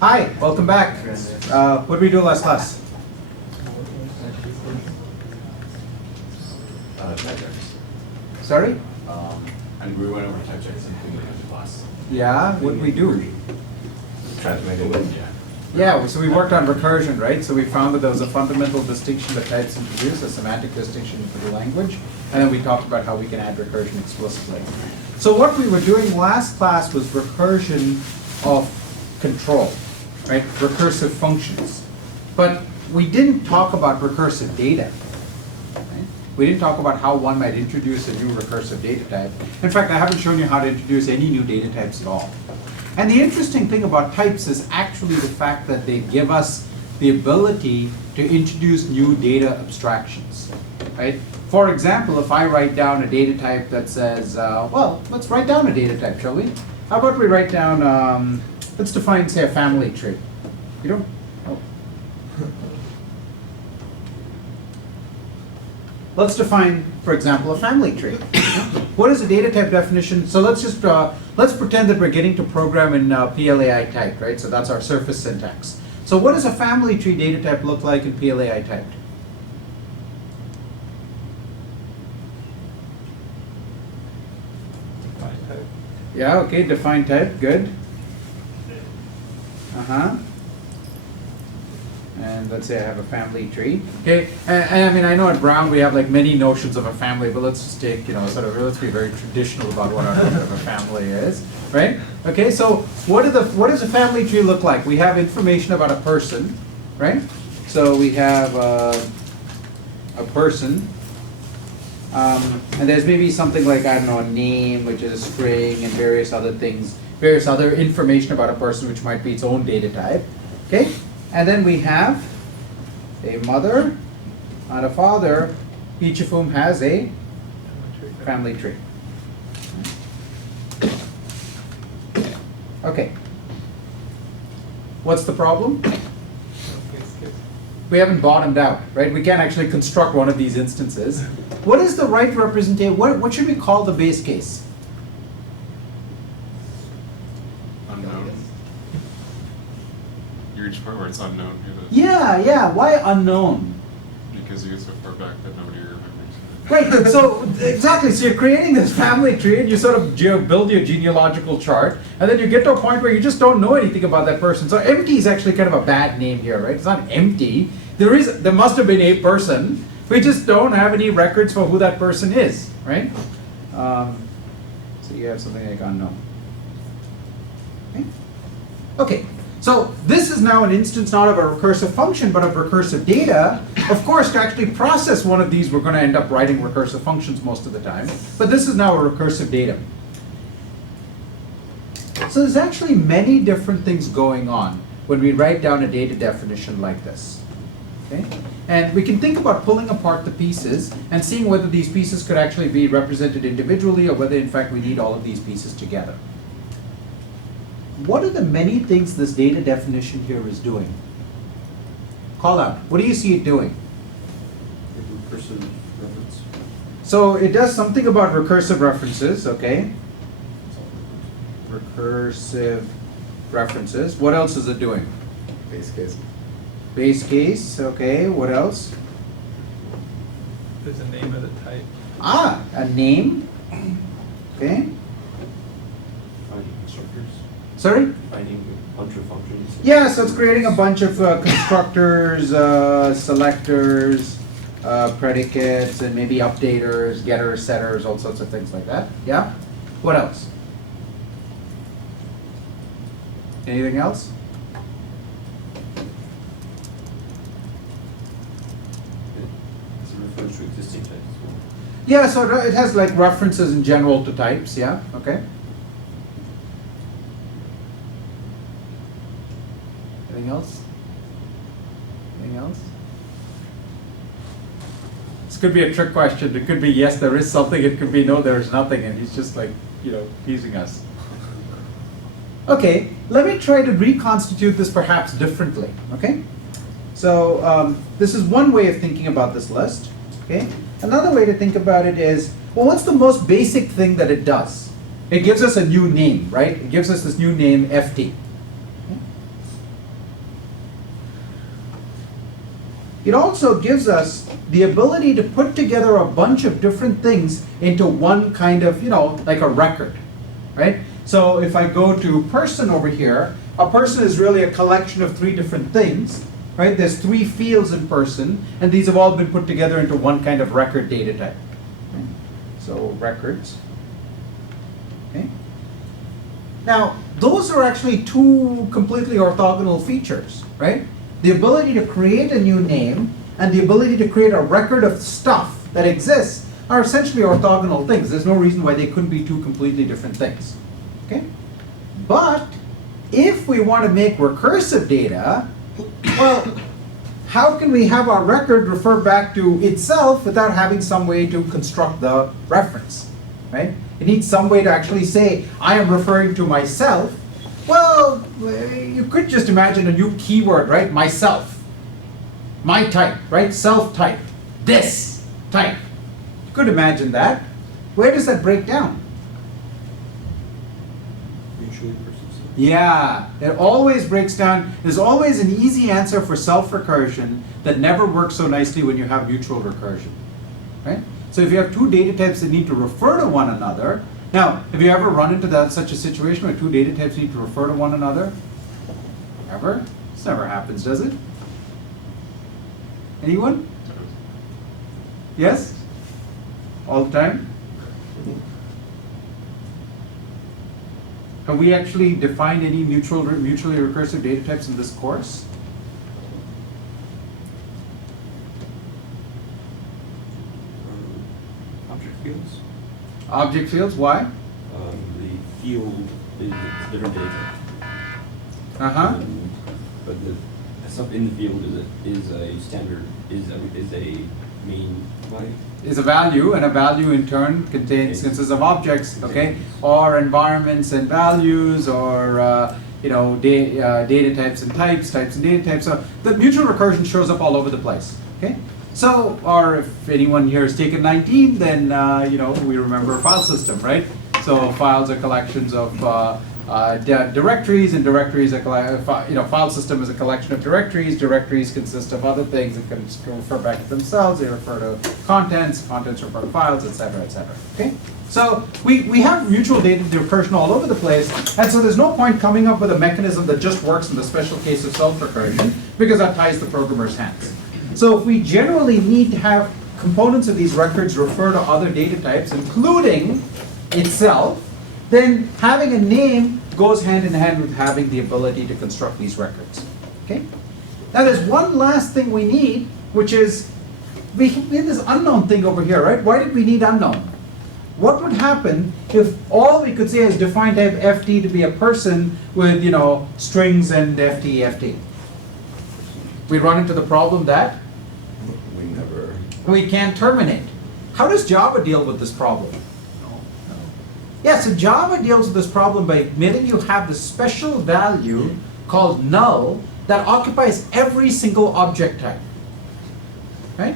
Hi, welcome back. What did we do last class? Type checks. Sorry? And we went over type checks in the class. Yeah, what did we do? Tried to make it work, yeah. Yeah, so we worked on recursion, right? So we found that there was a fundamental distinction that types introduce, a semantic distinction for the language, and then we talked about how we can add recursion explicitly. So what we were doing last class was recursion of control, right? Recursive functions. But we didn't talk about recursive data. Right? We didn't talk about how one might introduce a new recursive data type. In fact, I haven't shown you how to introduce any new data types at all. And the interesting thing about types is actually the fact that they give us the ability to introduce new data abstractions, right? For example, if I write down a data type that says, well, let's write down a data type, shall we? How about we write down, let's define, say, a family tree. You don't, oh. Let's define, for example, a family tree. What is a data type definition? So let's just, let's pretend that we're getting to program in PLAI typed, right? So that's our surface syntax. So what does a family tree data type look like in PLAI typed? Define type. Yeah, okay, define type, good. Uh-huh. And let's say I have a family tree. Okay, and I mean, I know at Brown we have like many notions of a family, but let's just take, sort of, let's be very traditional about what our notion of a family is, right? Okay, so what does a family tree look like? We have information about a person, right? So we have a person, and there's maybe something like, I don't know, a name, which is a string, and various other things, various other information about a person, which might be its own data type, okay? And then we have a mother and a father, each of whom has a family tree. Okay. What's the problem? We haven't bottomed out, right? We can't actually construct one of these instances. What is the right representation? What should we call the base case? Unknown. You reach a point where it's unknown who the, Yeah. Why unknown? because you get so far back that nobody remembers. Right, so exactly, so you're creating this family tree and you sort of build your genealogical chart, and then you get to a point where you just don't know anything about that person. So empty is actually kind of a bad name here, right? It's not empty. There must have been a person. We just don't have any records for who that person is, right? So you have something like unknown. Okay, so this is now an instance not of a recursive function, but of recursive data. Of course, to actually process one of these, we're going to end up writing recursive functions most of the time. But this is now a recursive data. So there's actually many different things going on when we write down a data definition like this. Okay? And we can think about pulling apart the pieces and seeing whether these pieces could actually be represented individually or whether in fact we need all of these pieces together. What are the many things this data definition here is doing? Call out. What do you see it doing? Recursive reference. So it does something about recursive references, okay? Recursive references. What else is it doing? Base case. Base case, okay. What else? There's a name of the type. Ah, a name. Okay. Finding constructors. Sorry? Finding a bunch of functions. Yeah, so it's creating a bunch of constructors, selectors, predicates, and maybe updaters, getters, setters, all sorts of things like that. Yeah? What else? Anything else? It refers to existing types as well. Yeah, so it has like references in general to types, yeah? Okay. Anything else? Anything else? This could be a trick question. It could be yes, there is something. It could be no, there is nothing. And he's just like, teasing us. Okay, let me try to reconstitute this perhaps differently, okay? So this is one way of thinking about this list, okay? Another way to think about it is, well, what's the most basic thing that it does? It gives us a new name, right? It gives us this new name, FT. Okay? it also gives us the ability to put together a bunch of different things into one kind of, like a record, right? So if I go to person over here, a person is really a collection of 3 different things, right? There's 3 fields in person, and these have all been put together into one kind of record data type. Okay? So records. Okay? Now, those are actually 2 completely orthogonal features, right? The ability to create a new name and the ability to create a record of stuff that exists are essentially orthogonal things. There's no reason why they couldn't be 2 completely different things. Okay? But if we want to make recursive data, well, how can we have our record refer back to itself without having some way to construct the reference, right? It needs some way to actually say, I am referring to myself. Well, you could just imagine a new keyword, right? Myself. My type, right? Self type. This type. You could imagine that. Where does that break down? Mutually recursive. Yeah, it always breaks down. There's always an easy answer for self-recursion that never works so nicely when you have mutual recursion, right? So if you have 2 data types that need to refer to one another, now, have you ever run into such a situation where 2 data types need to refer to one another? Ever? This never happens, does it? Anyone? Yes? All the time? Have we actually defined any mutually recursive data types in this course? Object fields. Object fields, why? The field is a different data type. Uh-huh. But something in the field is a standard, is a main value. Is a value, and a value in turn consists of objects, okay? Or environments and values, or data types and types and data types. So the mutual recursion shows up all over the place, okay? So, or if anyone here has taken 19, then we remember a file system, right? So files are collections of directories, and directories are file system is a collection of directories. Directories consist of other things that can refer back to themselves. They refer to contents refer to files, etc., etc. Okay. So we have mutual data recursion all over the place, and so there's no point coming up with a mechanism that just works in the special case of self-recursion, because that ties the programmer's hands. So if we generally need to have components of these records refer to other data types, including itself, then having a name goes hand in hand with having the ability to construct these records. Okay? Now there's one last thing we need, which is, we have this unknown thing over here, right? Why did we need unknown? What would happen if all we could say is define type FT to be a person with, strings and FT? We run into the problem that we can't terminate. How does Java deal with this problem? Yeah, so Java deals with this problem by admitting you have this special value called null that occupies every single object type, right?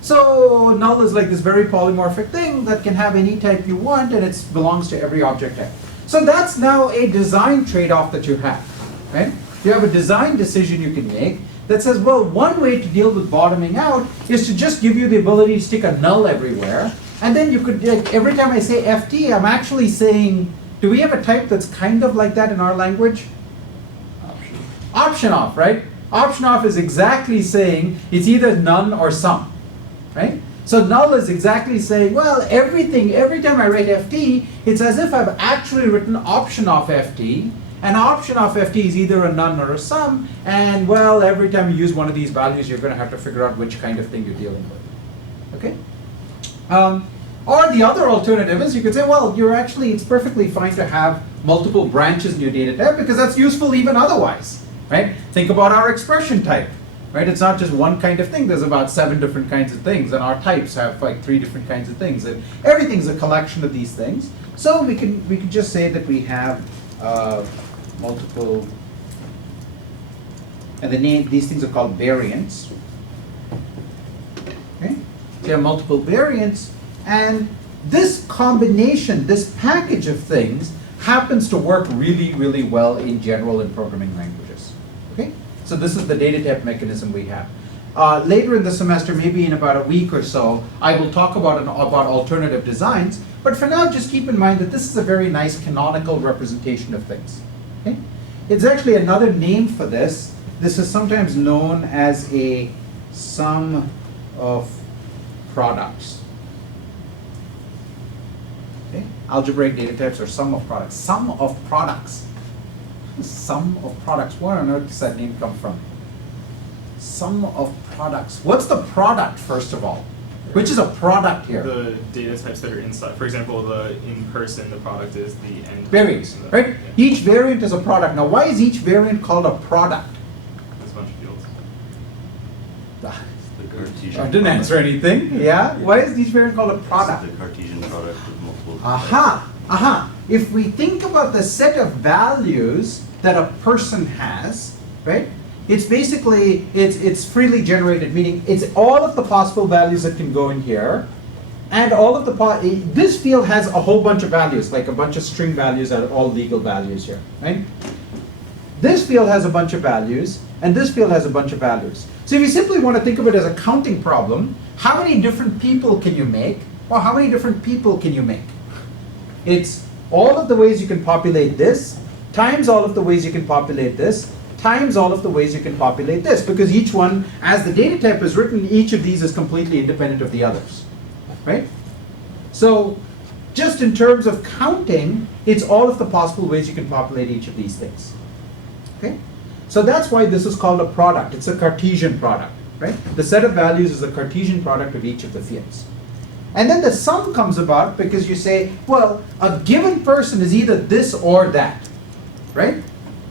So null is like this very polymorphic thing that can have any type you want, and it belongs to every object type. So that's now a design trade-off that you have, right? You have a design decision you can make that says, well, one way to deal with bottoming out is to just give you the ability to stick a null everywhere. And then you could, every time I say FT, I'm actually saying, do we have a type that's kind of like that in our language? Option off, right? Option off is exactly saying it's either none or some, right? So null is exactly saying, well, every time I write FT, it's as if I've actually written option off FT. And option of FT is either a none or a sum, and well, every time you use one of these values, you're going to have to figure out which kind of thing you're dealing with. Okay? Or the other alternative is you could say, well, it's perfectly fine to have multiple branches in your data type because that's useful even otherwise, right? Think about our expression type, right? It's not just one kind of thing. There's about 7 different kinds of things, and our types have like 3 different kinds of things, and everything's a collection of these things. So we can just say that we have multiple, and these things are called variants. Okay? So you have multiple variants, and this combination, this package of things happens to work really, really well in general in programming languages. Okay? So this is the data type mechanism we have. later in the semester, maybe in about a week or so, I will talk about alternative designs. But for now, just keep in mind that this is a very nice canonical representation of things. Okay? It's actually another name for this. This is sometimes known as a sum of products. Okay? Algebraic data types are sum of products. Sum of products. Sum of products. Where on earth does that name come from? Sum of products. What's the product, first of all? Which is a product here? The data types that are inside. For example, in person, the product is the end. Variants, right? Yeah. Each variant is a product. Now, why is each variant called a product? There's a bunch of fields. The Cartesian I didn't answer anything. Yeah? Why is each variant called a product? The Cartesian product of multiple. Aha, aha. If we think about the set of values that a person has, right? It's basically, it's freely generated, meaning it's all of the possible values that can go in here, and all of the, this field has a whole bunch of values, like a bunch of string values that are all legal values here, right? This field has a bunch of values, and this field has a bunch of values. So if you simply want to think of it as a counting problem, how many different people can you make? Well, how many different people can you make? It's all of the ways you can populate this, times all of the ways you can populate this, times all of the ways you can populate this, because each one, as the data type is written, each of these is completely independent of the others, right? So just in terms of counting, it's all of the possible ways you can populate each of these things, okay? So that's why this is called a product. It's a Cartesian product, right? The set of values is the Cartesian product of each of the fields. And then the sum comes about because you say, well, a given person is either this or that, right?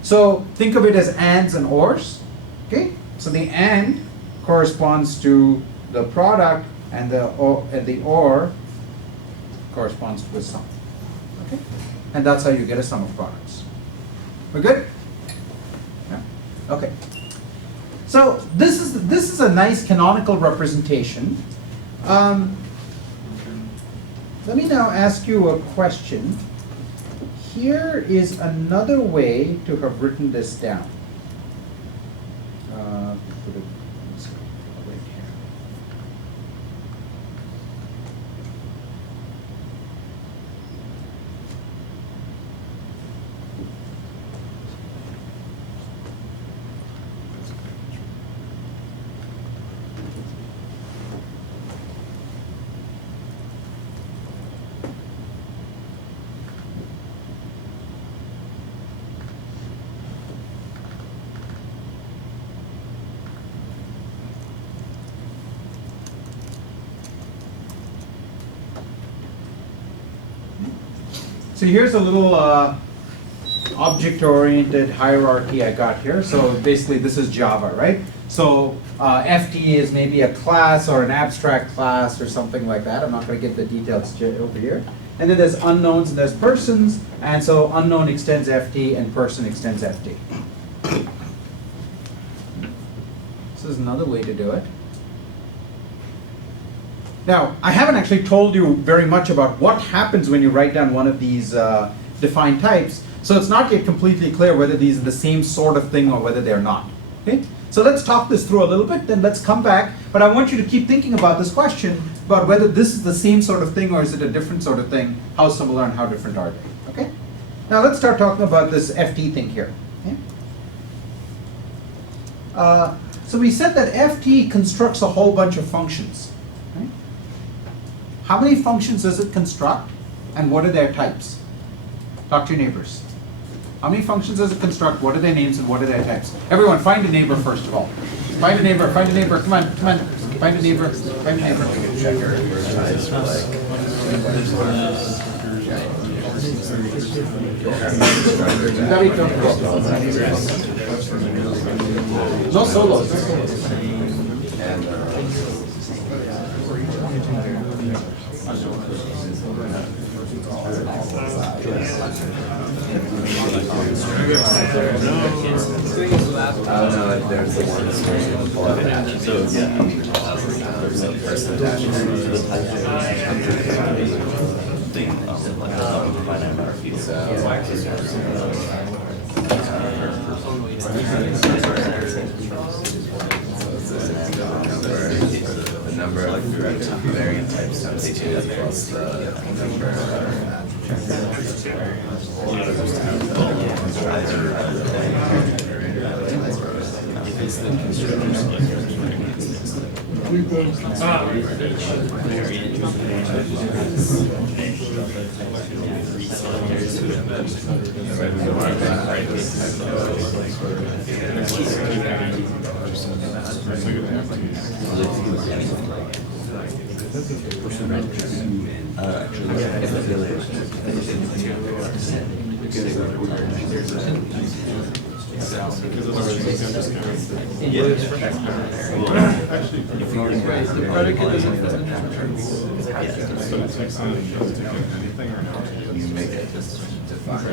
So think of it as ands and ors, okay? So the and corresponds to the product, and the or corresponds to the sum, okay? And that's how you get a sum of products. We're good? Yeah. Okay. So this is a nice canonical representation. Let me now ask you a question. Here is another way to have written this down. Put it right here. So here's a little object-oriented hierarchy I got here. So basically this is Java, right? So FT is maybe a class or an abstract class or something like that. I'm not going to get the details over here. And then there's unknowns and there's persons. And so unknown extends FT and person extends FT. This is another way to do it. Now, I haven't actually told you very much about what happens when you write down one of these defined types, so it's not yet completely clear whether these are the same sort of thing or whether they're not. Okay? So let's talk this through a little bit, then let's come back. But I want you to keep thinking about this question, about whether this is the same sort of thing or is it a different sort of thing, how similar and how different are they. Okay? Now let's start talking about this FT thing here. Okay? So we said that FT constructs a whole bunch of functions. Right? How many functions does it construct, and what are their types? Talk to your neighbors. How many functions does it construct, what are their names, and what are their types? Everyone, find a neighbor first of all. Find a neighbor, find a neighbor, come on, come on. Find a neighbor, find a neighbor. No solos. The number of variant types times 2 plus the number you make it just define.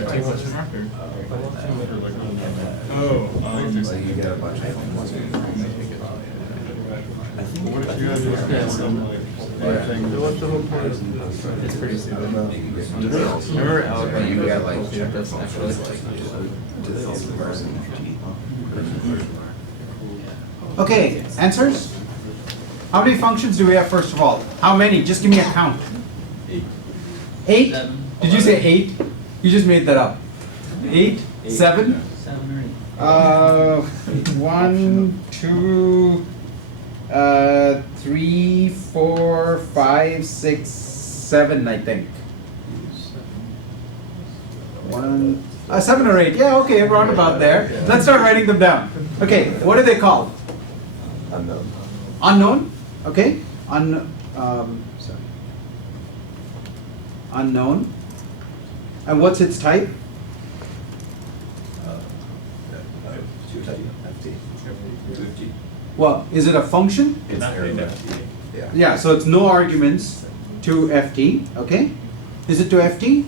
So you get a bunch of It's pretty simple. Remember algebra, you got like checkers functions like person. Okay, answers? How many functions do we have first of all? How many? Just give me a count. 8? Did you say 8? You just made that up. 8? 7? 1, 2, 3, 4, 5, 6, 7, I think. 7 or 8. Yeah, okay, round about there. Let's start writing them down. Okay, what are they called? Unknown. Unknown. Okay. Unknown. And what's its type? Well, is it a function? It's arrow. Yeah. Yeah, so it's no arguments to ft, okay? Is it to ft?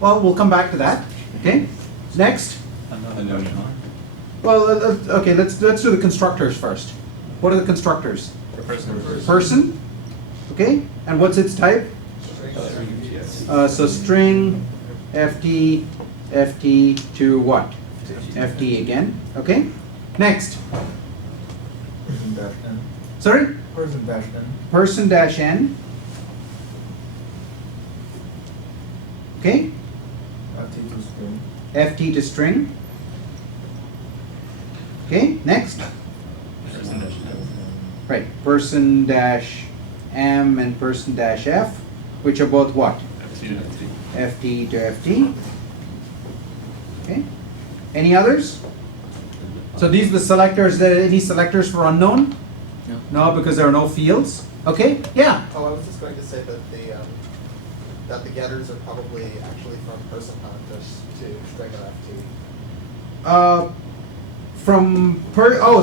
Well, we'll come back to that, okay? Next? Unknown. Well, okay, let's do the constructors first. What are the constructors? Person, okay? And what's its type? So string, ft, ft to what? ft again, okay? Next. Sorry? Person dash n. Okay? ft to string. Okay, next. Right, person dash m and person dash f, which are both what? ft to ft. Okay. Any others? So these are the selectors. There any selectors for unknown? No, because there are no fields. Okay, yeah. Oh, I was just going to say that the getters are probably actually from person just to string of ft.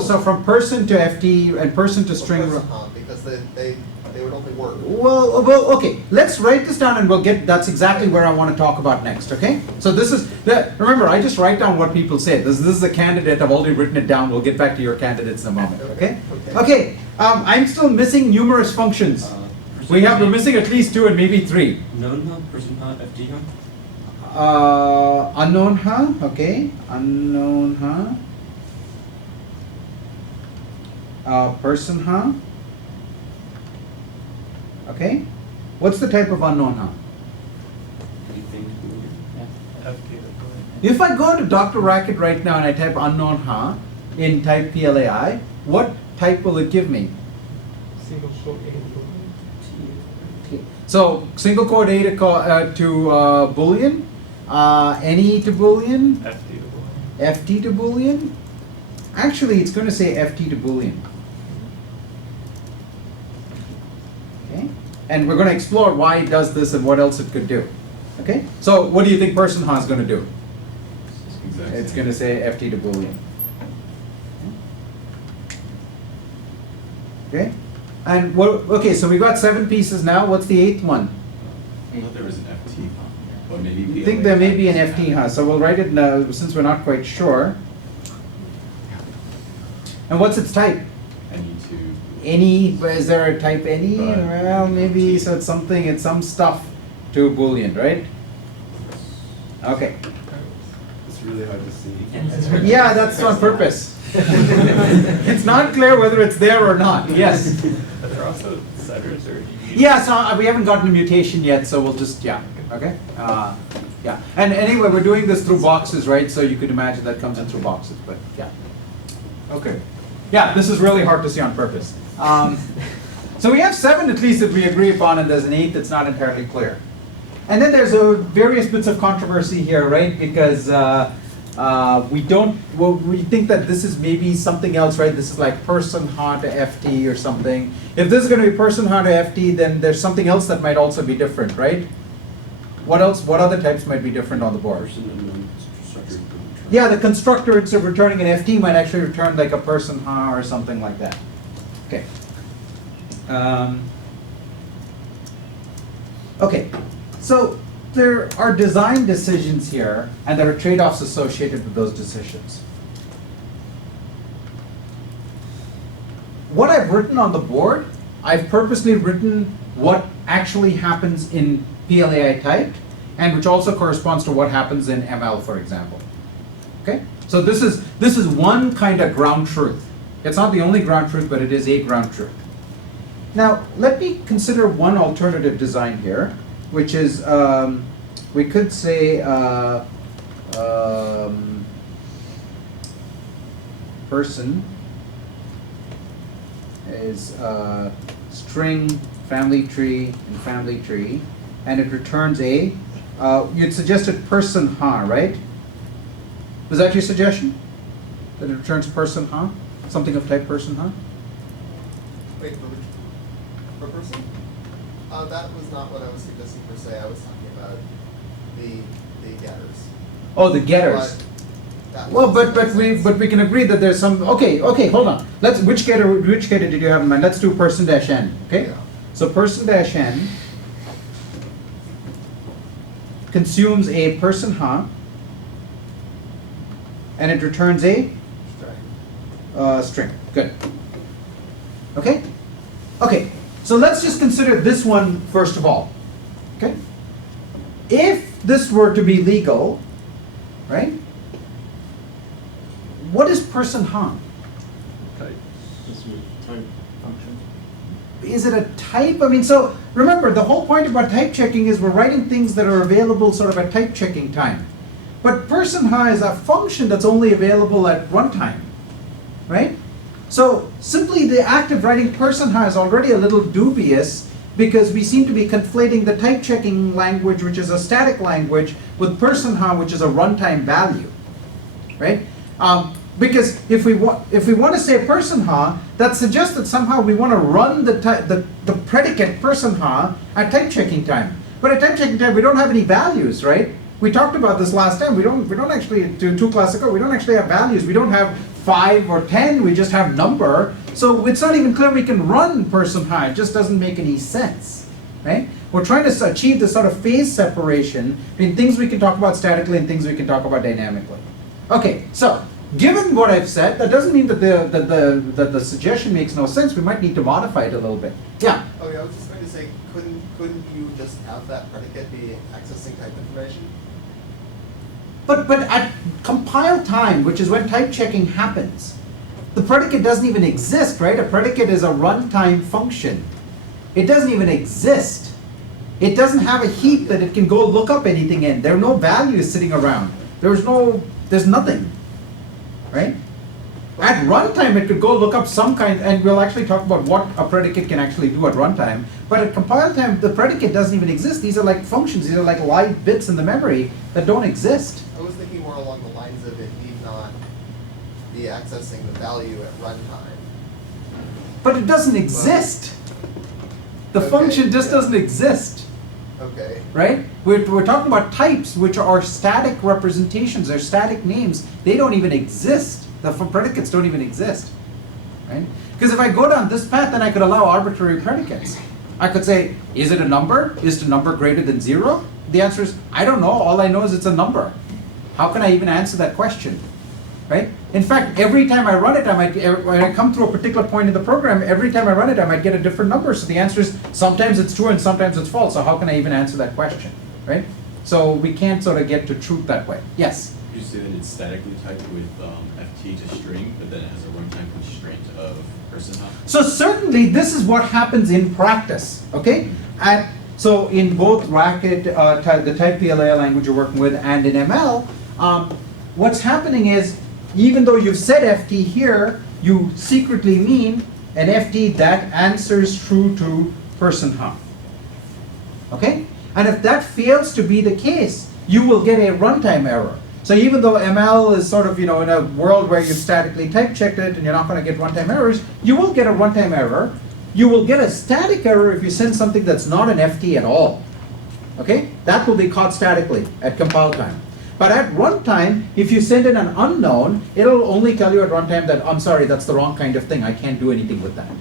So from person to ft and person to string. Because they would only work. Well, okay. Let's write this down, and we'll get. That's exactly where I want to talk about next. Okay. So this is. Remember, I just write down what people say. This is a candidate. I've already written it down. We'll get back to your candidates in a moment. Okay. Okay. I'm still missing numerous functions. We're missing at least 2 and maybe 3. Known person FD Unknown okay. Unknown person okay. What's the type of unknown If I go to Dr. Racket right now and I type unknown in type PLAI, what type will it give me? Single quote A. So single quote A to Boolean, NE to Boolean, FT to Boolean. Actually, it's going to say FT to Boolean. Okay, and we're going to explore why it does this and what else it could do. Okay, so what do you think person is going to do? It's going to say FT to Boolean. Okay, and okay, so we've got 7 pieces now. What's the 8th one? I thought there was an FT, but maybe. I think there may be an FT, so we'll write it now since we're not quite sure. And what's its type? Any, is there a type any? Right. Well, maybe, so it's something, it's some stuff to Boolean, right? Okay. really hard to see. Yeah, that's on purpose. It's not clear whether it's there or not, yes. But they're also setters or. Yeah, so we haven't gotten a mutation yet, so we'll just, yeah, okay? Yeah, and anyway, we're doing this through boxes, right? So you could imagine that comes in through boxes, but yeah. Okay. Yeah, this is really hard to see on purpose. So we have 7 at least that we agree upon, and there's an 8 that's not entirely clear. And then there's various bits of controversy here, right? Because we think that this is maybe something else, right? This is like person ha to ft or something. If this is going to be person ha to ft, then there's something else that might also be different, right? What else? What other types might be different on the board? Yeah, the constructor, instead of returning an ft, might actually return like a person ha or something like that. Okay. Okay. So there are design decisions here, and there are trade-offs associated with those decisions. What I've written on the board, I've purposely written what actually happens in PLAI typed, and which also corresponds to what happens in ML, for example. Okay? So this is one kind of ground truth. It's not the only ground truth, but it is a ground truth. Now, let me consider one alternative design here, which is, we could say, person is string family tree and family tree, and it returns a, you'd suggested person ha, right? Was that your suggestion? That it returns person ha? Something of type person ha? Wait, for person? That was not what I was suggesting per se. I was talking about the getters. Oh, the getters. Well, but we can agree that there's some. Okay, hold on. Which getter did you have in mind? Let's do person dash n. Okay. Yeah. So person dash n consumes a person ha, and it returns a string. Good. Okay. Okay. So let's just consider this one first of all. Okay. If this were to be legal, right? What is person ha? Type. Is it a type? I mean, so remember, the whole point about type checking is we're writing things that are available sort of at type checking time. But person ha is a function that's only available at runtime, right? So simply the act of writing person ha is already a little dubious because we seem to be conflating the type checking language, which is a static language, with person ha, which is a runtime value, right? Because if we want to say person ha, that suggests that somehow we want to run the predicate person ha at type checking time. But at type checking time, we don't have any values, right? We talked about this last time. We don't actually do 2 classes ago. We don't actually have values. We don't have 5 or 10. We just have number. So it's not even clear we can run person ha. It just doesn't make any sense, right? We're trying to achieve this sort of phase separation between things we can talk about statically and things we can talk about dynamically. Okay, so given what I've said, that doesn't mean that the suggestion makes no sense. We might need to modify it a little bit. Yeah. Oh yeah, I was just going to say, couldn't you just have that predicate be accessing type information? But at compile time, which is when type checking happens, the predicate doesn't even exist, right? A predicate is a runtime function. It doesn't even exist. It doesn't have a heap that it can go look up anything in. There are no values sitting around. There's nothing, right? At runtime, it could go look up some kind, and we'll actually talk about what a predicate can actually do at runtime. But at compile time, the predicate doesn't even exist. These are like functions. These are like live bits in the memory that don't exist. I was thinking more along the lines of it need not be accessing the value at runtime. But it doesn't exist. The Okay, function just yeah. doesn't exist, Okay. right? We're talking about types, which are static representations. They're static names. They don't even exist. The predicates don't even exist, right? Because if I go down this path, then I could allow arbitrary predicates. I could say, is it a number? Is the number greater than 0? The answer is, I don't know. All I know is it's a number. How can I even answer that question, right? In fact, every time I run it, when I come through a particular point in the program, every time I run it, I might get a different number. So the answer is, sometimes it's true and sometimes it's false. So how can I even answer that question, right? So we can't sort of get to truth that way. Yes? you say that it's statically typed with FT to string, but then it has a runtime constraint of person hop? So certainly this is what happens in practice, okay? And so in both Racket, the type PLA language you're working with, and in ML, what's happening is, even though you've said FT here, you secretly mean an FT that answers true to person hop, okay? And if that fails to be the case, you will get a runtime error. So even though ML is sort of, in a world where you've statically type checked it and you're not going to get runtime errors, you will get a runtime error. You will get a static error if you send something that's not an FT at all. Okay? That will be caught statically at compile time. But at runtime, if you send in an unknown, it'll only tell you at runtime that, I'm sorry, that's the wrong kind of thing. I can't do anything with that.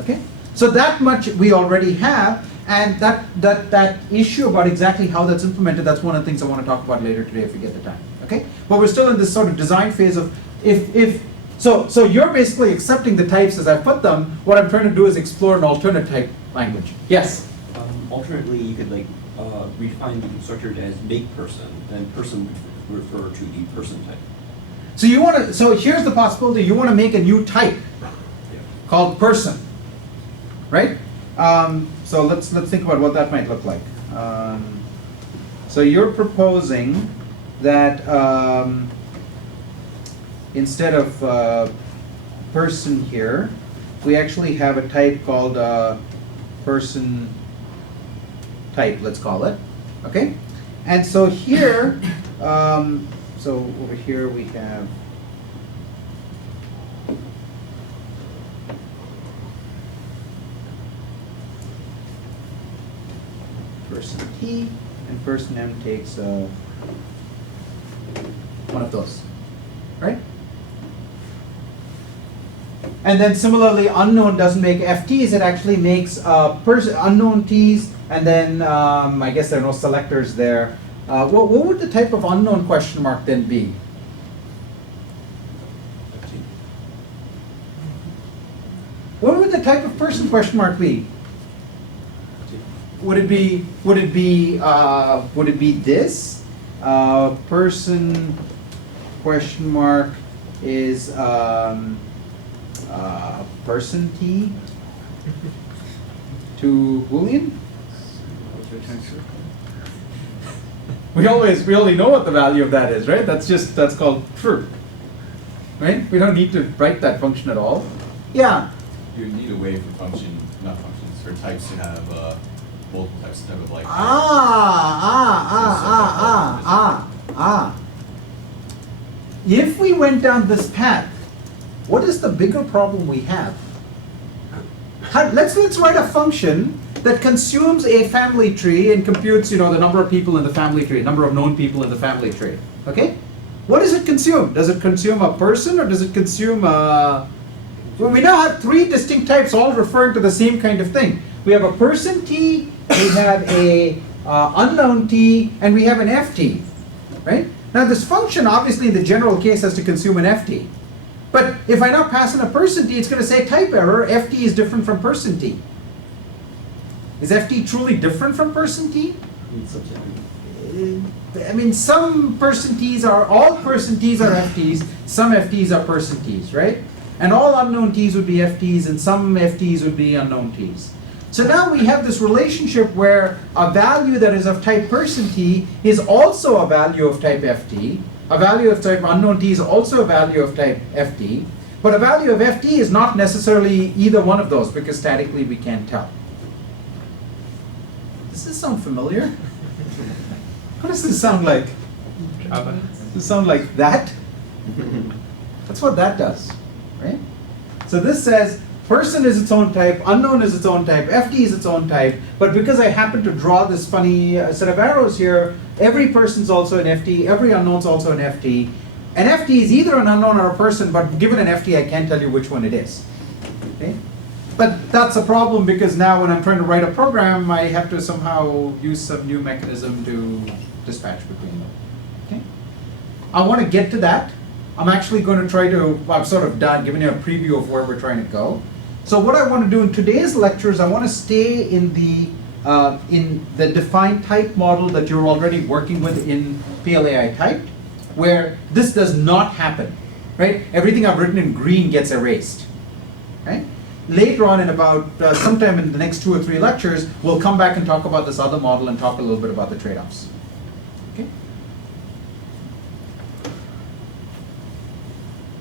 Okay? So that much we already have. And that issue about exactly how that's implemented, that's one of the things I want to talk about later today if we get the time. Okay? But we're still in this sort of design phase of so you're basically accepting the types as I put them. What I'm trying to do is explore an alternate type language. Yes? Alternately, you could redefine the constructor as make person, and person would refer to the person type. So here's the possibility. You want to make a new type called person, right? So let's think about what that might look like. So you're proposing that instead of person here, we actually have a type called person type, let's call it. Okay? And so here, so over here we have person T, and person M takes one of those, right? And then similarly, unknown doesn't make FTs, it actually makes unknown T's, and then I guess there are no selectors there. What would the type of unknown question mark then be? What would the type of person question mark be? Would it be this? Person question mark is person T to Boolean? We only know what the value of that is, right? That's called true. Right? We don't need to write that function at all. Yeah. You need a way for types to have multiple types instead of like. If we went down this path, what is the bigger problem we have? Let's write a function that consumes a family tree and computes, the number of people in the family tree, number of known people in the family tree. Okay? What does it consume? Does it consume a person, or does it consume a... Well, we now have three distinct types all referring to the same kind of thing. We have a person T, we have a unknown T, and we have an FT, right? Now this function obviously in the general case has to consume an FT. But if I now pass in a person T, it's going to say type error, FT is different from person T. Is FT truly different from person T? I mean, some person T's all person T's are FTs, some FTs are person T's, right? And all unknown T's would be FTs, and some FTs would be unknown T's. So now we have this relationship where a value that is of type person T is also a value of type FT. A value of type unknown T is also a value of type FT. But a value of FT is not necessarily either one of those, because statically we can't tell. Does this sound familiar? What does this sound like? Java. Does this sound like that? That's what that does, right? So this says person is its own type, unknown is its own type, FT is its own type, but because I happen to draw this funny set of arrows here, every person's also an FT, every unknown's also an FT. An FT is either an unknown or a person, but given an FT, I can't tell you which one it is. Okay? But that's a problem, because now when I'm trying to write a program, I have to somehow use some new mechanism to dispatch between them. Okay? I want to get to that. I'm actually going to try to, I've sort of given you a preview of where we're trying to go. So what I want to do in today's lecture is I want to stay in the defined type model that you're already working with in PLAI typed. where this does not happen, right? Everything I've written in green gets erased, right? Later on in about sometime in the next 2 or 3 lectures, we'll come back and talk about this other model and talk a little bit about the trade-offs. Okay?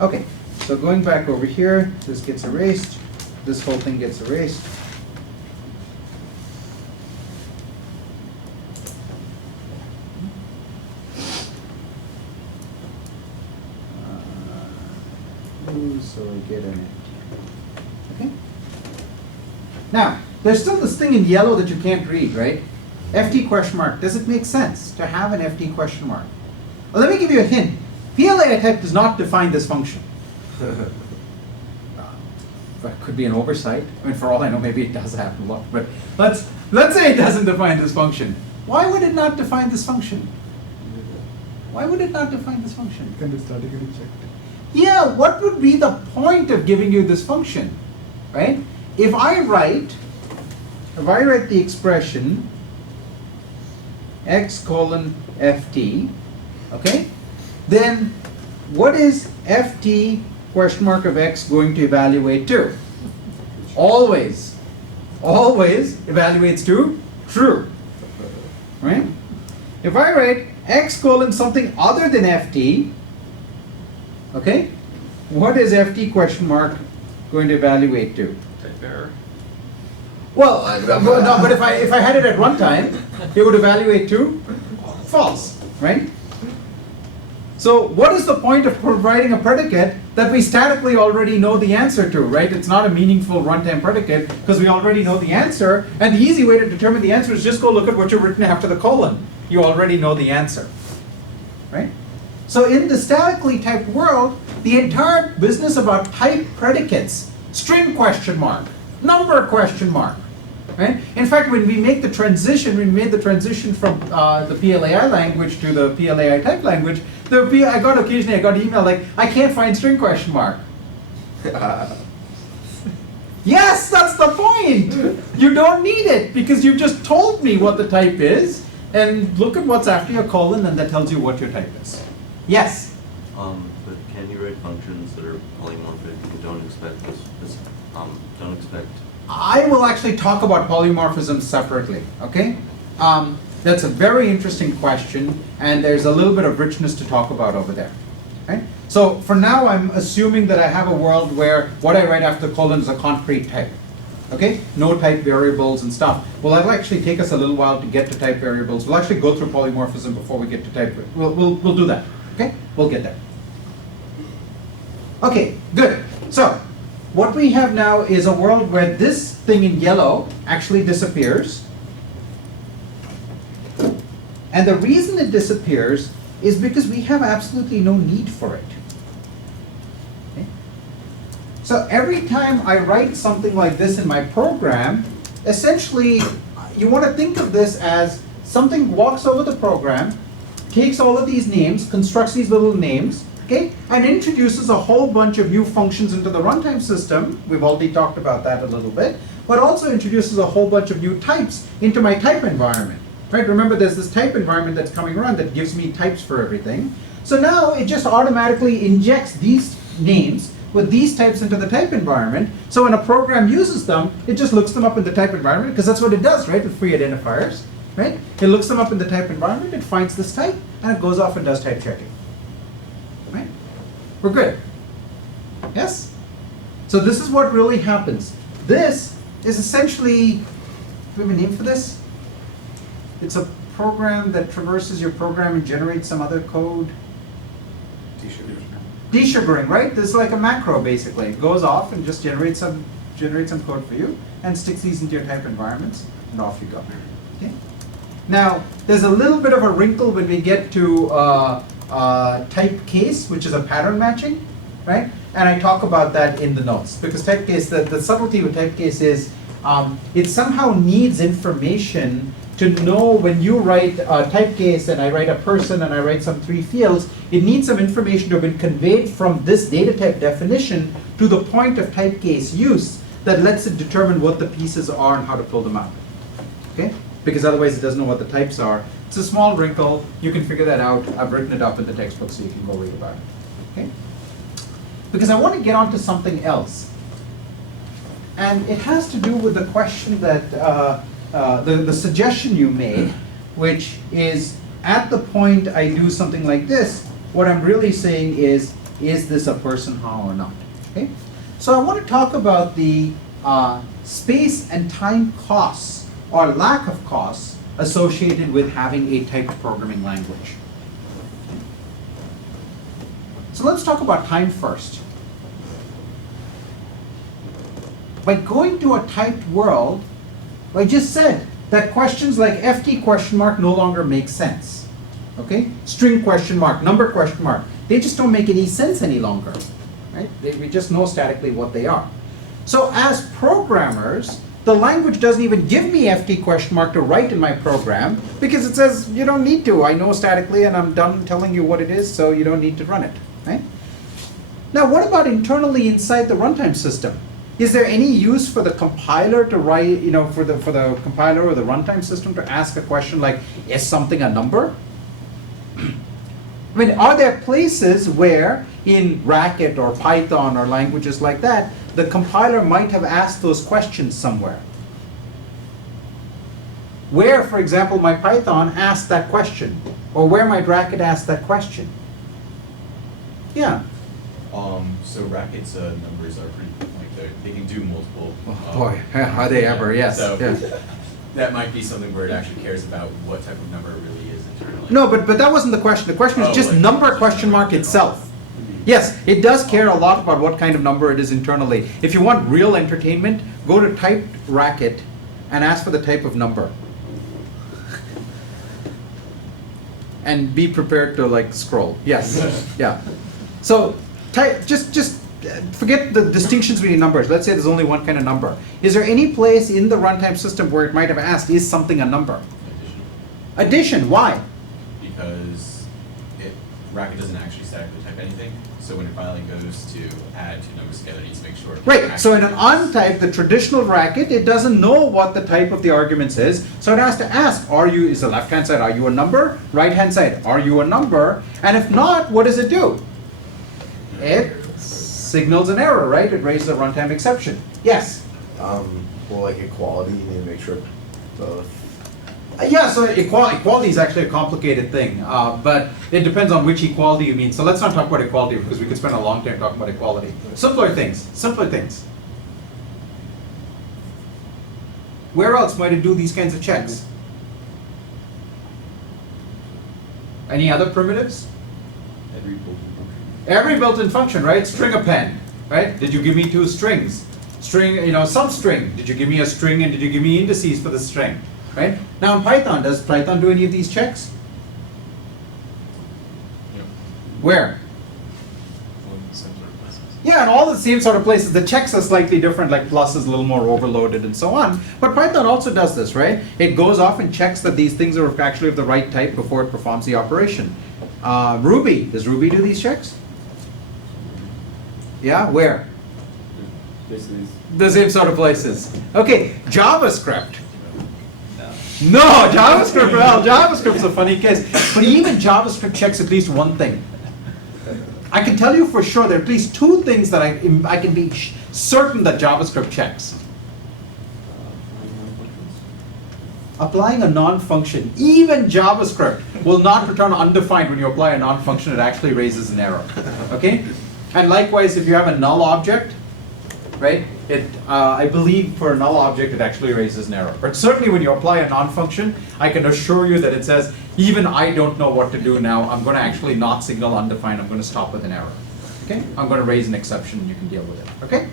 Okay, so going back over here, this gets erased, this whole thing gets erased. So I get an empty. Okay? Now, there's still this thing in yellow that you can't read, right? FT question mark. Does it make sense to have an FT question mark? Well, let me give you a hint. PLAI type does not define this function. That could be an oversight. I mean, for all I know, maybe it does happen a lot. But let's say it doesn't define this function. Why would it not define this function? Why would it not define this function? Can be statically checked. Yeah, what would be the point of giving you this function, right? If I write the expression x colon ft, okay, then what is ft question mark of x going to evaluate to? Always evaluates to true, right? If I write x colon something other than ft, okay, what is ft question mark going to evaluate to? Type error. Well, no, but if I had it at runtime, it would evaluate to false, right? So what is the point of providing a predicate that we statically already know the answer to, right? It's not a meaningful runtime predicate because we already know the answer, and the easy way to determine the answer is just go look at what you've written after the colon. You already know the answer, right? So in the statically typed world, the entire business about type predicates, string question mark, number question mark, right? In fact, when we make the transition, we made the transition from the PLAI language to the PLAI type language, occasionally I got email like, I can't find string question mark. Yes, that's the point. You don't need it because you've just told me what the type is, and look at what's after your colon, and that tells you what your type is. Yes? But can you write functions that are polymorphic and don't expect don't expect? I will actually talk about polymorphism separately, okay? That's a very interesting question, and there's a little bit of richness to talk about over there. Right? So for now, I'm assuming that I have a world where what I write after the colon is a concrete type. Okay? No type variables and stuff. Well, that'll actually take us a little while to get to type variables. We'll actually go through polymorphism before we get to type. We'll do that. Okay? We'll get there. Okay, good. So what we have now is a world where this thing in yellow actually disappears. And the reason it disappears is because we have absolutely no need for it. Okay? So every time I write something like this in my program, essentially you want to think of this as something walks over the program, takes all of these names, constructs these little names, okay, and introduces a whole bunch of new functions into the runtime system. We've already talked about that a little bit, but also introduces a whole bunch of new types into my type environment. Right? Remember, there's this type environment that's coming around that gives me types for everything. So now it just automatically injects these names with these types into the type environment. So when a program uses them, it just looks them up in the type environment, because that's what it does, right, with free identifiers. Right? It looks them up in the type environment, it finds this type, and it goes off and does type checking. Right? We're good. Yes? So this is what really happens. This is essentially, do we have a name for this? It's a program that traverses your program and generates some other code. Desugaring, right? This is like a macro, basically. It goes off and just generates some code for you and sticks these into your type environments, and off you go. Okay? Now, there's a little bit of a wrinkle when we get to type case, which is a pattern matching, right? And I talk about that in the notes, because type case, the subtlety with type case is it somehow needs information to know when you write a type case and I write a person and I write some 3 fields, it needs some information to have been conveyed from this data type definition to the point of type case use that lets it determine what the pieces are and how to pull them out. Okay? Because otherwise it doesn't know what the types are. It's a small wrinkle. You can figure that out. I've written it up in the textbook so you can go read about it. Okay? Because I want to get on to something else. And it has to do with the question that, the suggestion you made, which is at the point I do something like this, what I'm really saying is this a person how or not? Okay? So I want to talk about the space and time costs or lack of costs associated with having a typed programming language. So let's talk about time first. By going to a typed world, I just said that questions like FT question mark no longer make sense. Okay? String question mark, number question mark, they just don't make any sense any longer. Right? We just know statically what they are. So as programmers, the language doesn't even give me FT question mark to write in my program because it says you don't need to. I know statically and I'm done telling you what it is, so you don't need to run it. Right? Now what about internally inside the runtime system? Is there any use for the compiler to write, for the compiler or the runtime system to ask a question like, is something a number? I mean, are there places where in Racket or Python or languages like that, the compiler might have asked those questions somewhere? Where, for example, my Python asked that question, or where my Racket asked that question? Yeah. So Racket's numbers are pretty, they can do multiple. Oh boy, are they ever? Yes. So Yeah. that might be something where it actually cares about what type of number it really is internally. No, but that wasn't the question. The question is Oh, just like, number just question number mark in itself. Yes, it does care a lot about what kind of number it is internally. If you want real entertainment, go to typed Racket and ask for the type of number. And be prepared to like scroll. Yes. Yeah. So just forget the distinctions between numbers. Let's say there's only one kind of number. Is there any place in the runtime system where it might have asked, is something a number? Addition. Why? Because Racket doesn't actually statically type anything. So when it finally goes to add two numbers together, it needs to make sure. Right, so in an untyped, the traditional Racket, it doesn't know what the type of the arguments is, so it has to ask, is the left-hand side, are you a number? Right-hand side, are you a number? And if not, what does it do? It signals an error, right? It raises a runtime exception. Yes? Well, like equality, you need to make sure both. Yeah, so equality is actually a complicated thing, but it depends on which equality you mean. So let's not talk about equality because we could spend a long time talking about equality. Simpler things, simpler things. Where else might it do these kinds of checks? Any other primitives? Every built-in function. Every built-in function, right? String append, right? Did you give me two strings? String, substring. Did you give me a string and did you give me indices for the string? Right? Now in Python, does Python do any of these checks? Yep. Where? Yeah, in all the same sort of places. The checks are slightly different, like plus is a little more overloaded and so on. But Python also does this, right? It goes off and checks that these things are actually of the right type before it performs the operation. Ruby, does Ruby do these checks? Yeah, where? Basically, The same sort of places. Okay, JavaScript. No, JavaScript's a funny case. But even JavaScript checks at least one thing. I can tell you for sure there are at least two things that I can be certain that JavaScript checks. Applying a non-function. Even JavaScript will not return undefined when you apply a non-function. It actually raises an error. Okay? And likewise, if you have a null object, right? I believe for a null object, it actually raises an error. But certainly when you apply a non-function, I can assure you that it says, even I don't know what to do now. I'm going to actually not signal undefined. I'm going to stop with an error. Okay? I'm going to raise an exception and you can deal with it. Okay?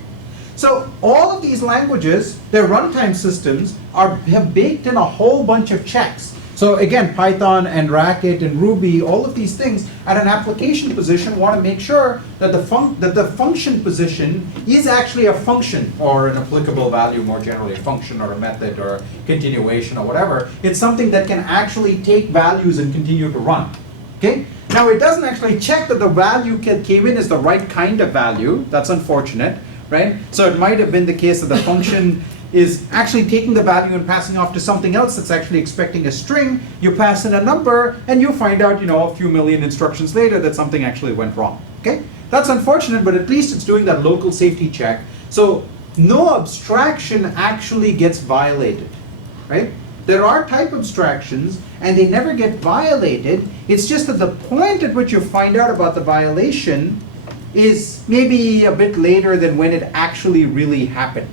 So all of these languages, their runtime systems have baked in a whole bunch of checks. So again, Python and Racket and Ruby, all of these things at an application position want to make sure that the function position is actually a function or an applicable value more generally, a function or a method or a continuation or whatever. It's something that can actually take values and continue to run. Okay? Now it doesn't actually check that the value came in as the right kind of value. That's unfortunate. Right? So it might have been the case that the function is actually taking the value and passing off to something else that's actually expecting a string. You pass in a number, and you find out, a few million instructions later that something actually went wrong. Okay, that's unfortunate, but at least it's doing that local safety check. So no abstraction actually gets violated, right? There are type abstractions, and they never get violated. It's just that the point at which you find out about the violation is maybe a bit later than when it actually really happened.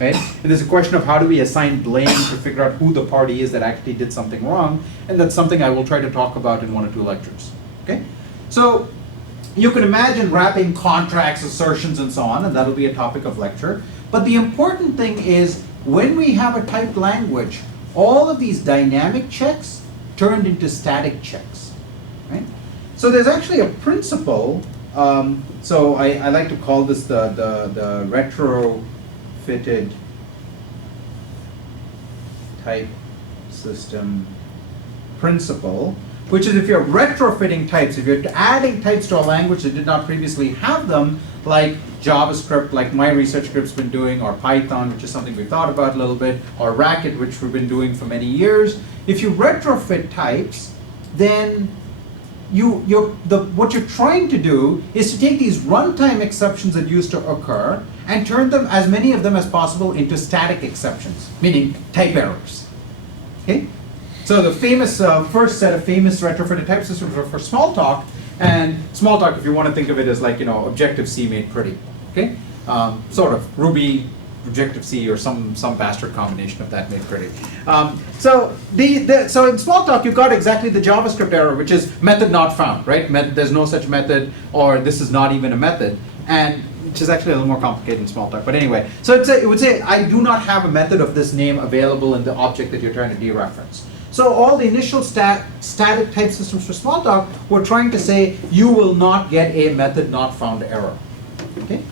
Right? And there's a question of how do we assign blame to figure out who the party is that actually did something wrong, and that's something I will try to talk about in 1 or 2 lectures. Okay? So you can imagine wrapping contracts, assertions, and so on, and that'll be a topic of lecture. But the important thing is when we have a typed language, all of these dynamic checks turned into static checks. Right? So there's actually a principle. So I like to call this the retrofitted type system principle, which is if you're retrofitting types, if you're adding types to a language that did not previously have them, like JavaScript, like my research group's been doing, or Python, which is something we've thought about a little bit, or Racket, which we've been doing for many years. If you retrofit types, then what you're trying to do is to take these runtime exceptions that used to occur and turn them, as many of them as possible, into static exceptions, meaning type errors. Okay? So the famous first set of famous retrofitted type systems were for Smalltalk, and Smalltalk, if you want to think of it as like Objective-C made pretty. Okay? Sort of Ruby, Objective-C, or some bastard combination of that made pretty. So in Smalltalk, you've got exactly the JavaScript error, which is method not found, right? There's no such method, or this is not even a method, and which is actually a little more complicated in Smalltalk. But anyway, so it would say I do not have a method of this name available in the object that you're trying to dereference. So all the initial static type systems for Smalltalk were trying to say you will not get a method not found error. Okay?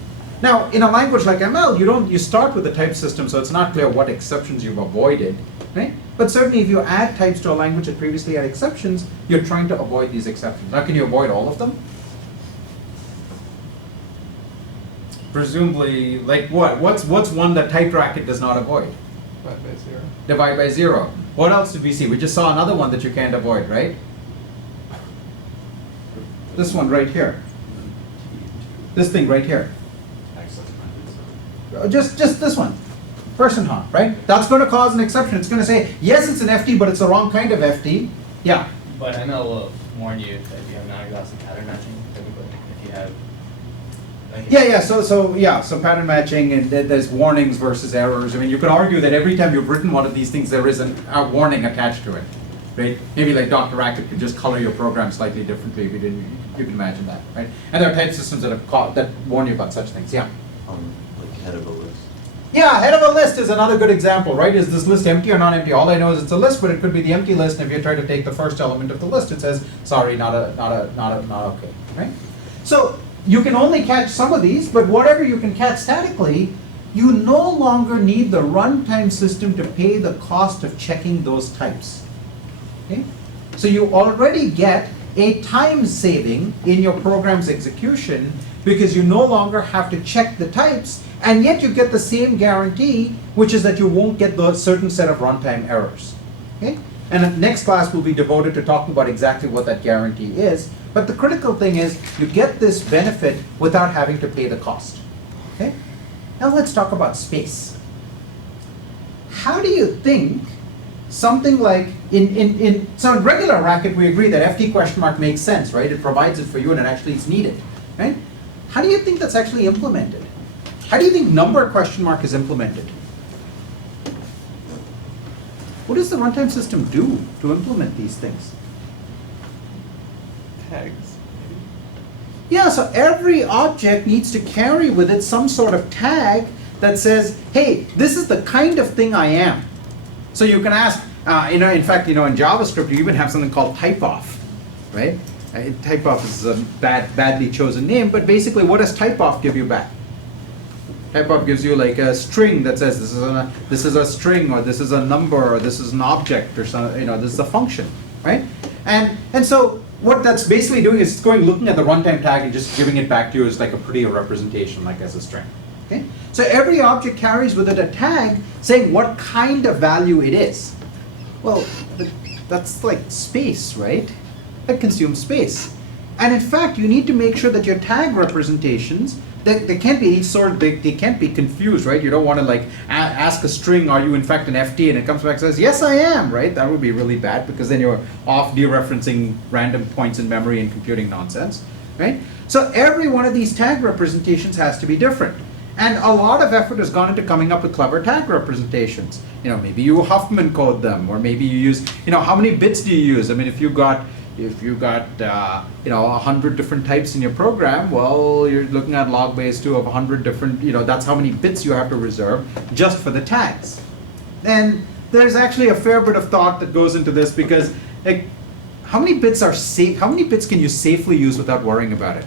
Now, in a language like ML, you start with a type system, so it's not clear what exceptions you've avoided, right? But certainly if you add types to a language that previously had exceptions, you're trying to avoid these exceptions. Now, can you avoid all of them? Presumably, like what? What's one that type racket does not avoid? Divide by 0. Divide by 0. What else did we see? We just saw another one that you can't avoid, right? This one right here. This thing right here. Just this one, person hop, right? That's going to cause an exception. It's going to say, yes, it's an FT, but it's the wrong kind of FT. Yeah. But ML will warn you that if you have non-exhaustive pattern matching, typically, if you have. So pattern matching, and there's warnings versus errors. I mean, you could argue that every time you've written one of these things, there is a warning attached to it, right? Maybe like Dr. Racket could just color your program slightly differently if you didn't. You can imagine that, right? And there are type systems that warn you about such things. Yeah. Like head of a list. Yeah, head of a list is another good example, right? Is this list empty or not empty? All I know is it's a list, but it could be the empty list. And if you try to take the first element of the list, it says, sorry, not okay, right? So you can only catch some of these, but whatever you can catch statically, you no longer need the runtime system to pay the cost of checking those types. Okay? So you already get a time saving in your program's execution because you no longer have to check the types, and yet you get the same guarantee, which is that you won't get the certain set of runtime errors. Okay? And the next class will be devoted to talking about exactly what that guarantee is. But the critical thing is you get this benefit without having to pay the cost. Okay? Now let's talk about space. How do you think something like so in regular Racket we agree that FT question mark makes sense, right? It provides it for you and it actually is needed, right? How do you think that's actually implemented? How do you think number question mark is implemented? What does the runtime system do to implement these things? Tags, maybe? Yeah, so every object needs to carry with it some sort of tag that says, hey, this is the kind of thing I am. So you can ask, in fact, in JavaScript, you even have something called typeoff, right? Typeoff is a badly chosen name, but basically, what does typeoff give you back? Typeoff gives you like a string that says this is a string, or this is a number, or this is an object, or some, this is a function, right? And so what that's basically doing is it's looking at the runtime tag and just giving it back to you as like a prettier representation, like as a string. Okay? So every object carries with it a tag saying what kind of value it is. Well, that's like space, right? That consumes space. And in fact, you need to make sure that your tag representations, they can't be they can't be confused, right? You don't want to like ask a string, are you in fact an FT? And it comes back and says, yes, I am, right? That would be really bad because then you're off dereferencing random points in memory and computing nonsense, right? So every one of these tag representations has to be different. And a lot of effort has gone into coming up with clever tag representations. You know, maybe you Huffman code them, or maybe you use, you know, how many bits do you use? I mean, if you got you know, 100 different types in your program, well, you're looking at log base 2 of 100 different, you know, that's how many bits you have to reserve just for the tags. And there's actually a fair bit of thought that goes into this because, like, how many bits are safe? How many bits can you safely use without worrying about it?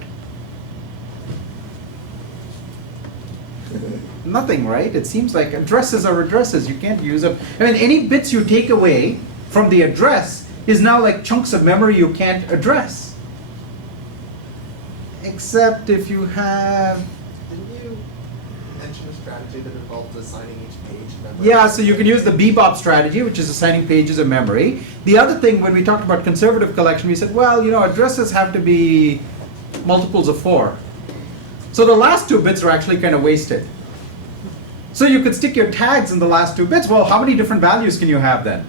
Nothing, right? It seems like addresses are addresses. You can't use them. I mean, any bits you take away from the address is now like chunks of memory you can't address. Except if you have... Didn't you mention a strategy that involved assigning each page memory? Yeah, so you can use the bebop strategy, which is assigning pages of memory. The other thing, when we talked about conservative collection, we said, well, you know, addresses have to be multiples of 4. So the last 2 bits are actually kind of wasted. So you could stick your tags in the last 2 bits. Well, how many different values can you have then?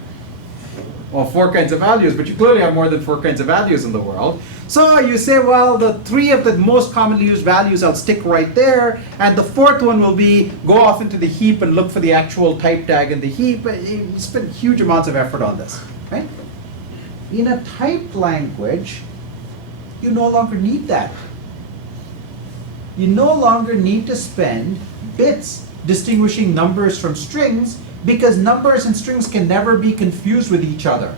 Well, 4 kinds of values, but you clearly have more than 4 kinds of values in the world. So you say, well, the 3 of the most commonly used values I'll stick right there, and the 4th one will be go off into the heap and look for the actual type tag in the heap. You spend huge amounts of effort on this, right? In a typed language, you no longer need that. You no longer need to spend bits distinguishing numbers from strings, because numbers and strings can never be confused with each other,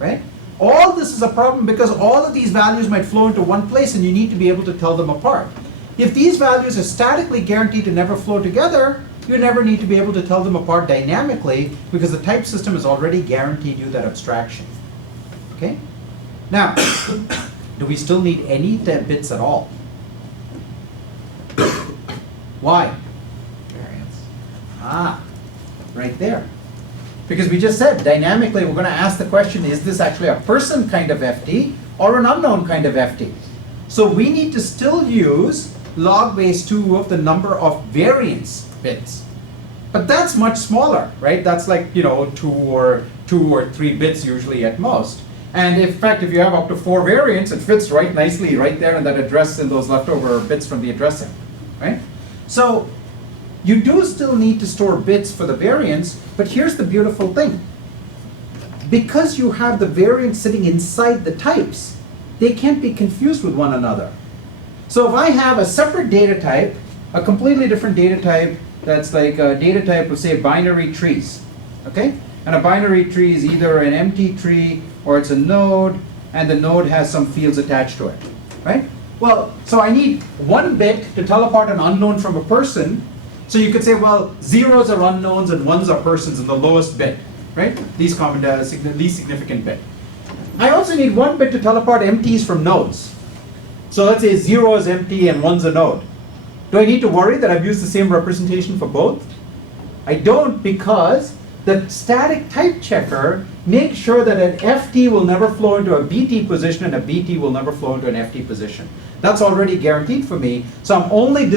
right? All this is a problem because all of these values might flow into one place and you need to be able to tell them apart. If these values are statically guaranteed to never flow together, you never need to be able to tell them apart dynamically because the type system has already guaranteed you that abstraction, okay? Now, do we still need any bits at all? Why? Ah, right there. Because we just said dynamically we're going to ask the question, is this actually a person kind of FT or an unknown kind of FT? So we need to still use log base 2 of the number of variance bits. But that's much smaller, right? That's like, you know, 2 or 3 bits usually at most. And in fact, if you have up to 4 variants, it fits right nicely right there in that address in those leftover bits from the addressing, right? So you do still need to store bits for the variants, but here's the beautiful thing. Because you have the variants sitting inside the types, they can't be confused with one another. So if I have a separate data type, a completely different data type that's like a data type of, say, binary trees, okay? And a binary tree is either an empty tree or it's a node, and the node has some fields attached to it, right? Well, so I need 1 bit to tell apart an unknown from a person. So you could say, well, 0s are unknowns and 1s are persons in the lowest bit, right? Least significant bit. I also need 1 bit to tell apart empties from nodes. So let's say 0 is empty and 1's a node. Do I need to worry that I've used the same representation for both? I don't, because the static type checker makes sure that an FT will never flow into a BT position and a BT will never flow into an FT position. That's already guaranteed for me, so I'm only